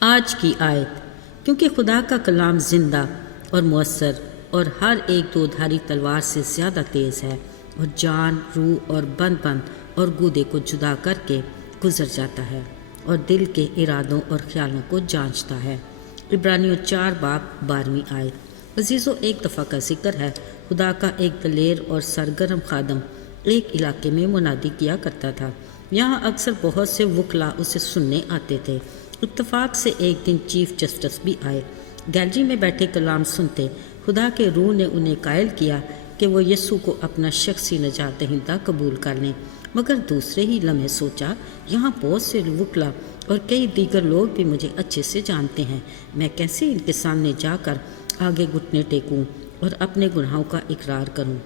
آج کی آیت، کیونکہ خدا کا کلام زندہ اور مؤثر اور ہر ایک دو دھاری تلوار سے زیادہ تیز ہے اور جان، روح اور بند اور گودے کو جدا کر کے گزر جاتا ہے اور دل کے ارادوں اور خیالوں کو جانچتا ہے۔ عبرانیوں 4:12 آیت۔ عزیزو، ایک دفعہ کا ذکر ہے، خدا کا ایک دلیر اور سرگرم خادم ایک علاقے میں منادی کیا کرتا تھا۔ یہاں اکثر بہت سے وکلا اسے سننے آتے تھے۔ اتفاق سے ایک دن چیف جسٹس بھی آئے۔ گیلری میں بیٹھے کلام سنتے خدا کے روح نے انہیں قائل کیا کہ وہ یسوع کو اپنا شخصی نجات دہندہ قبول کر لیں، مگر دوسرے ہی لمحے سوچا، یہاں بہت سے وکلا اور کئی دیگر لوگ بھی مجھے اچھے سے جانتے ہیں، میں کیسے ان کے سامنے جا کر آگے گھٹنے ٹیکوں اور اپنے گناہوں کا اقرار کروں؟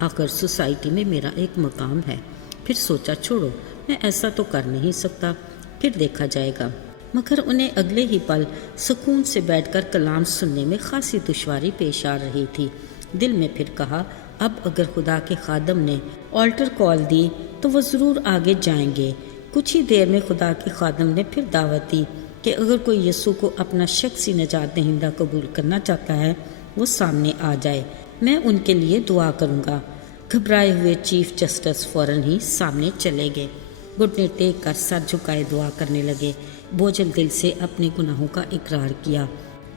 آخر سوسائٹی میں میرا ایک مقام ہے۔ پھر سوچا، چھوڑو، میں ایسا تو کر نہیں سکتا، پھر دیکھا جائے گا۔ مگر انہیں اگلے ہی پل سکون سے بیٹھ کر کلام سننے میں خاصی دشواری پیش آ رہی تھی۔ دل میں پھر کہا، اب اگر خدا کے خادم نے آلٹر کال دی تو وہ ضرور آگے جائیں گے۔ کچھ ہی دیر میں خدا کے خادم نے پھر دعوت دی کہ اگر کوئی یسوع کو اپنا شخصی نجات دہندہ قبول کرنا چاہتا ہے وہ سامنے آ جائے، میں ان کے لیے دعا کروں گا۔ گھبرائے ہوئے چیف جسٹس فوراً ہی سامنے چلے گئے، گھٹنے ٹیک کر سر جھکائے دعا کرنے لگے، بوجھل دل سے اپنے گناہوں کا اقرار کیا،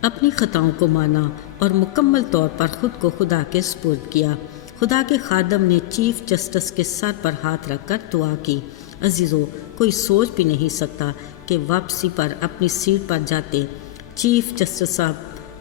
اپنی خطاؤں کو مانا اور مکمل طور پر خود کو خدا کے سپرد کیا۔ خدا کے خادم نے چیف جسٹس کے سر پر ہاتھ رکھ کر دعا کی۔ عزیزو، کوئی سوچ بھی نہیں سکتا کہ واپسی پر اپنی سیٹ پر جاتے چیف جسٹس صاحب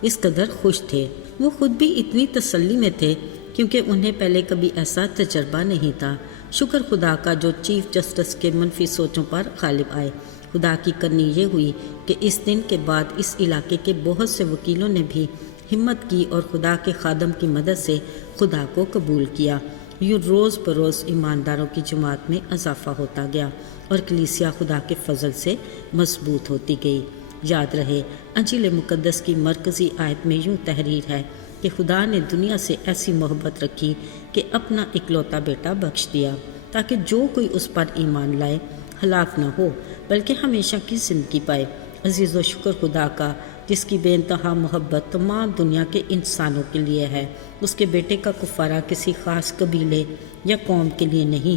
اس قدر خوش تھے۔ وہ خود بھی اتنی تسلی میں تھے کیونکہ انہیں پہلے کبھی ایسا تجربہ نہیں تھا۔ شکر خدا کا جو چیف جسٹس کے منفی سوچوں پر غالب آئے۔ خدا کی کرنی یہ ہوئی کہ اس دن کے بعد اس علاقے کے بہت سے وکیلوں نے بھی ہمت کی اور خدا کے خادم کی مدد سے خدا کو قبول کیا۔ یوں روز بروز ایمانداروں کی جماعت میں اضافہ ہوتا گیا اور کلیسیا خدا کے فضل سے مضبوط ہوتی گئی۔ یاد رہے، انجیل مقدس کی مرکزی آیت میں یوں تحریر ہے کہ خدا نے دنیا سے ایسی محبت رکھی کہ اپنا اکلوتا بیٹا بخش دیا تاکہ جو کوئی اس پر ایمان لائے ہلاک نہ ہو بلکہ ہمیشہ کی زندگی پائے۔ عزیز و شکر خدا کا جس کی بے انتہا محبت تمام دنیا کے انسانوں کے لیے ہے۔ اس کے بیٹے کا کفارہ کسی خاص قبیلے یا قوم کے لیے نہیں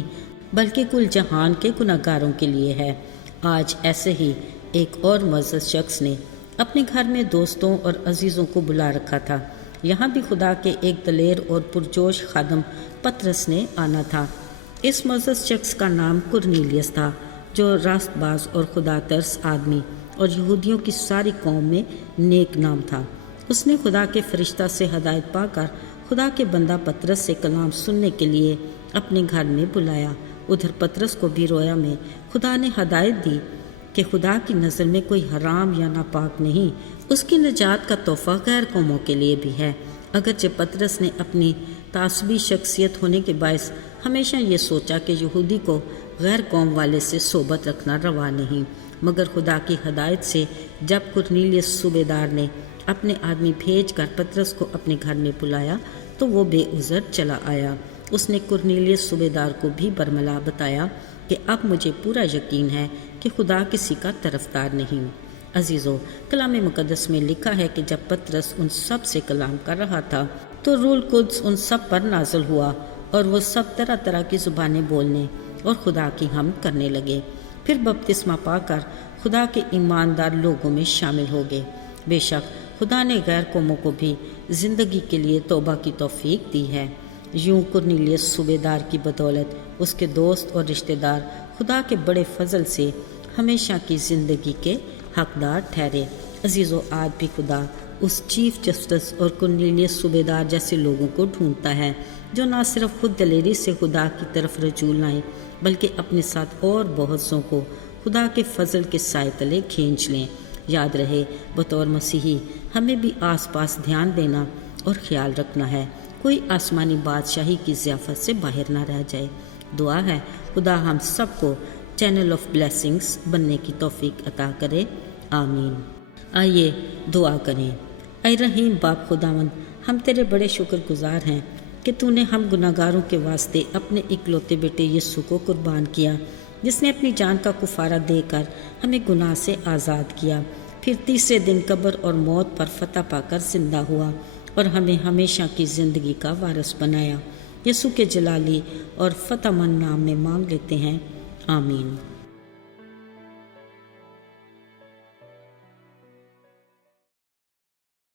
بلکہ کل جہان کے گناہگاروں کے لیے ہے۔ آج ایسے ہی ایک اور معزز شخص نے اپنے گھر میں دوستوں اور عزیزوں کو بلا رکھا تھا۔ یہاں بھی خدا کے ایک دلیر اور پرجوش خادم پطرس نے آنا تھا۔ اس معزز شخص کا نام کرنیلیس تھا، جو راست باز اور خدا ترس آدمی اور یہودیوں کی ساری قوم میں نیک نام تھا۔ اس نے خدا کے فرشتہ سے ہدایت پا کر خدا کے بندہ پطرس سے کلام سننے کے لیے اپنے گھر میں بلایا۔ ادھر پطرس کو بھی رویا میں خدا نے ہدایت دی کہ خدا کی نظر میں کوئی حرام یا ناپاک نہیں، اس کی نجات کا تحفہ غیر قوموں کے لیے بھی ہے۔ اگرچہ پطرس نے اپنی تعصبی شخصیت ہونے کے باعث ہمیشہ یہ سوچا کہ یہودی کو غیر قوم والے سے صحبت رکھنا روا نہیں، مگر خدا کی ہدایت سے جب کرنیلیس صوبیدار نے اپنے آدمی بھیج کر پطرس کو اپنے گھر میں بلایا تو وہ بے عذر چلا آیا۔ اس نے کرنیلیس صوبیدار کو بھی برملا بتایا کہ اب مجھے پورا یقین ہے کہ خدا کسی کا طرفدار نہیں۔ عزیزو، کلام مقدس میں لکھا ہے کہ جب پطرس ان سب سے کلام کر رہا تھا تو روح القدس ان سب پر نازل ہوا اور وہ سب طرح طرح کی زبانیں بولنے اور خدا کی حمد کرنے لگے۔ پھر بپتسمہ پا کر خدا کے ایماندار لوگوں میں شامل ہو گئے۔ بے شک خدا نے غیر قوموں کو بھی زندگی کے لیے توبہ کی توفیق دی ہے۔ یوں کرنیلیس صوبیدار کی بدولت اس کے دوست اور رشتہ دار خدا کے بڑے فضل سے ہمیشہ کی زندگی کے حقدار ٹھہرے۔ عزیزو، آج بھی خدا اس چیف جسٹس اور کرنیلیس صوبیدار جیسے لوگوں کو ڈھونڈتا ہے جو نہ صرف خود دلیری سے خدا کی طرف رجوع لائیں بلکہ اپنے ساتھ اور بہت سوں کو خدا کے فضل کے سائے تلے کھینچ لیں۔ یاد رہے، بطور مسیحی ہمیں بھی آس پاس دھیان دینا اور خیال رکھنا ہے، کوئی آسمانی بادشاہی کی ضیافت سے باہر نہ رہ جائے۔ دعا ہے خدا ہم سب کو چینل آف بلیسنگز بننے کی توفیق عطا کرے، آمین۔ آئیے دعا کریں۔ اے رحیم باپ خداوند، ہم تیرے بڑے شکر گزار ہیں کہ تو نے ہم گناہگاروں کے واسطے اپنے اکلوتے بیٹے یسوع کو قربان کیا، جس نے اپنی جان کا کفارہ دے کر ہمیں گناہ سے آزاد کیا۔ پھر تیسرے دن قبر اور موت پر فتح پا کر زندہ ہوا اور ہمیں ہمیشہ کی زندگی کا وارث بنایا۔ یسوع کے جلالی اور فتح مند نام میں مانگ لیتے ہیں، آمین۔